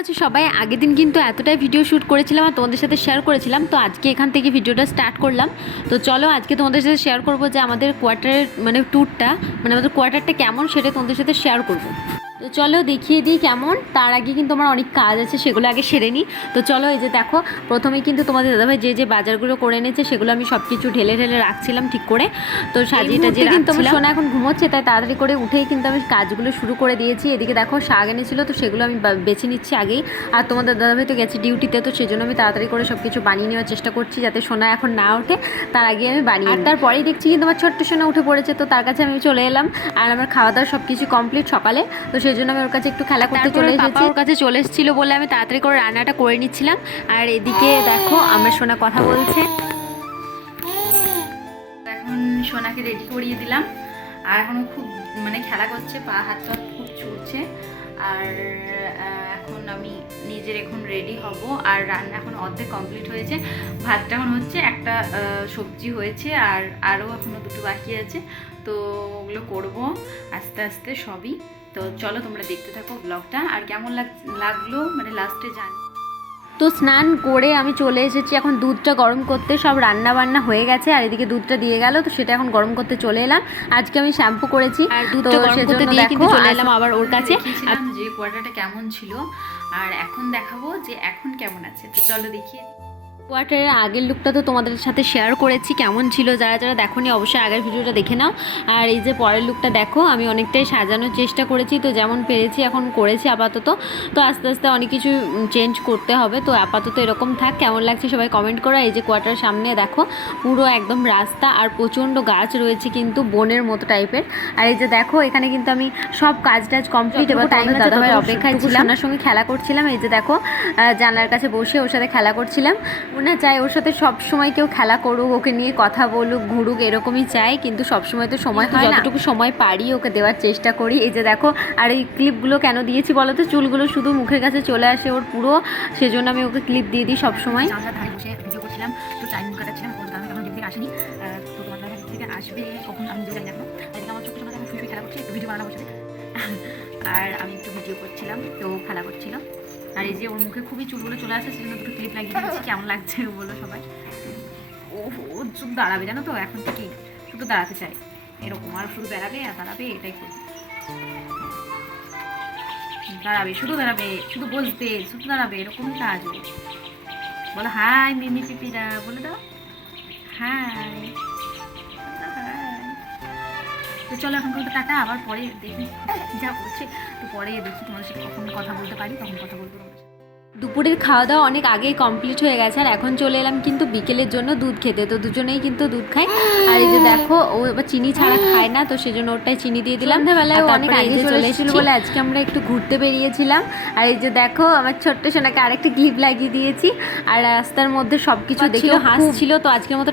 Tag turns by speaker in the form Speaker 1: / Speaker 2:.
Speaker 1: আছো, সবাই আগের দিন কিন্তু এতটাই ভিডিও শ্যুট করেছিলাম আর তোমাদের সাথে শেয়ার করেছিলাম, তো আজকে এখান থেকে ভিডিওটা স্টার্ট করলাম। তো চলো আজকে তোমাদের সাথে শেয়ার করব যে আমাদের কোয়ার্টারের মানে ট্যুরটা মানে আমাদের কোয়ার্টারটা কেমন সেটা তোমাদের সাথে শেয়ার করব। তো চলো দেখিয়ে দিই কেমন। তার আগে কিন্তু আমার অনেক কাজ আছে সেগুলো আগে সেরে নিই। তো চলো এই যে দেখো প্রথমে কিন্তু তোমাদের দাদাভাই যে যে বাজারগুলো করে এনেছে সেগুলো আমি সব কিছু ঢেলে ঢেলে রাখছিলাম ঠিক করে। তো সাজিয়ে যে কিন্তু আমার সোনা এখন ঘুমোচ্ছে তাই তাড়াতাড়ি করে উঠেই কিন্তু আমি কাজগুলো শুরু করে দিয়েছি। এদিকে দেখো শাক এনেছিল তো সেগুলো আমি বেছে নিচ্ছি আগেই। আর তোমাদের দাদাভাই তো গেছে ডিউটিতে তো সেজন্য আমি তাড়াতাড়ি করে সব কিছু বানিয়ে নেওয়ার চেষ্টা করছি যাতে সোনা এখন না ওঠে। তার আগে আমি বানিয়ে আর তারপরেই দেখছি কিন্তু আমার ছোট্ট সোনা উঠে পড়েছে তো তার কাছে আমি চলে এলাম। আর আমার খাওয়া দাওয়া সব কিছু কমপ্লিট সকালে। তো সেই জন্য আমি ওর কাছে একটু খেলা করতে চলে এসেছি। ওর কাছে চলে এসেছিল বলে আমি তাড়াতাড়ি করে রান্নাটা করে নিচ্ছিলাম। আর এদিকে দেখো আমার সোনা কথা বলছে।
Speaker 2: এখন সোনাকে রেডি করিয়ে দিলাম। আর এখন খুব মানে খেলা করছে পা হাত পা খুব ছুটছে আর এখন আমি নিজের এখন রেডি হব। আর রান্না এখন অর্ধেক কমপ্লিট হয়েছে। ভাতটা এখন হচ্ছে একটা সবজি হয়েছে। আর আরও এখনও দুটো বাকি আছে। তো ওগুলো করব। আস্তে আস্তে সবই তো চলো তোমরা দেখতে থাকো ব্লগটা আর কেমন লাগল? মানে লাস্টে জানি
Speaker 1: তো স্নান করে আমি চলে এসেছি। এখন দুধটা গরম করতে সব রান্না বান্না হয়ে গেছে আর এদিকে দুধটা দিয়ে গেল তো সেটা এখন গরম করতে চলে এলাম। আজকে আমি শ্যাম্পু করেছি।
Speaker 2: আর
Speaker 1: দুধটা গরম করতে দিয়ে কিন্তু চলে এলাম আবার ওর কাছে।
Speaker 2: যে কোয়ার্টারটা কেমন ছিল আর এখন দেখাবো যে এখন কেমন আছে। তো চলো দেখিয়ে।
Speaker 1: কোয়ার্টারের আগের লুকটা তো তোমাদের সাথে শেয়ার করেছি। কেমন ছিল? যারা যারা দেখোনি অবশ্যই আগের ভিডিওটা দেখে নাও। আর এই যে পরের লুকটা দেখো আমি অনেকটাই সাজানোর চেষ্টা করেছি। তো যেমন পেরেছি এখন করেছি আপাতত। তো আস্তে আস্তে অনেক কিছু চেঞ্জ করতে হবে। তো আপাতত এরকম থাক। কেমন লাগছে সবাই কমেন্ট করো। এই যে কোয়ার্টারের সামনে দেখো পুরো একদম রাস্তা আর প্রচণ্ড গাছ রয়েছে কিন্তু বনের মতো টাইপের আর এই যে দেখো এখানে কিন্তু আমি সব কাজ টাজ কমপ্লিট এবার টাইম দাদাভাইয়ের অপেক্ষায় ছিলাম। ওনার সঙ্গে খেলা করছিলাম। এই যে দেখো আহ, জানলার কাছে বসে ওর সাথে খেলা করছিলাম। মনে চায় ওর সাথে সব সময় কেউ খেলা করুক ওকে নিয়ে কথা বলুক ঘুরুক এরকমই চাই কিন্তু সব সময় তো সময় হয় না যতটুকু সময় পারি ওকে দেওয়ার চেষ্টা করি এই যে দেখো আর এই ক্লিপগুলো কেন দিয়েছি বলো তো চুলগুলো শুধু মুখের কাছে চলে আসে ওর পুরো সেজন্য আমি ওকে ক্লিপ দিয়ে দিই সব সময়
Speaker 2: জানলার বসে ভিডিও করছিলাম তো টাইম কাটাচ্ছিলাম ওর কারণে এখন থেকে আসেনি তো তোমার দাদা থেকে আসবে কখন আমি নিজে জানি না এদিকে আমার ছোট ছোট এখন শুয়ে শুয়ে খেলা করছে একটু ভিডিও বানালাম সাথে আর আমি একটু ভিডিও করছিলাম তো খেলা করছিল আর এই যে ওর মুখে খুবই চুলগুলো চলে আসে, সেজন্য দুটো ক্লিপ লাগিয়ে দিয়েছি কেমন লাগছে বলো সবাই। ও ও শুধু দাঁড়াবে, জানো তো, এখন থেকে শুধু দাঁড়াতে চাই এরকম, আর শুধু বেড়াবে আর দাঁড়াবে, এটাই করবে। দাঁড়াবে, শুধু দাঁড়াবে, শুধু বসবে, শুধু দাঁড়াবে, এরকম কাজ। বলো, হাই, মিমি পিপিরা বলে দাও। হাই। তো চলো এখন কিন্তু টাটা আবার পরে দেখি যা করছে। তো পরে দেখি তোমার সাথে কখন কথা বলতে পারি তখন কথা বলব তোমার
Speaker 1: দুপুরের খাওয়া দাওয়া অনেক আগেই কমপ্লিট হয়ে গেছে আর এখন চলে এলাম কিন্তু বিকেলের জন্য দুধ খেতে। তো দুজনেই কিন্তু দুধ খাই। আর এই যে দেখো ও এবার চিনি ছাড়া খায় না তো সেজন্য ওটাই চিনি দিয়ে দিলাম। সন্ধ্যাবেলায় অনেক আগে চলে এসেছিল বলে আজকে আমরা একটু ঘুরতে বেরিয়েছিলাম। আর এই যে দেখো আমার ছোট্ট সোনাকে আরেকটা ক্লিপ লাগিয়ে দিয়েছি। আর রাস্তার মধ্যে সব কিছু দেখে হাসছিল তো আজকের মতো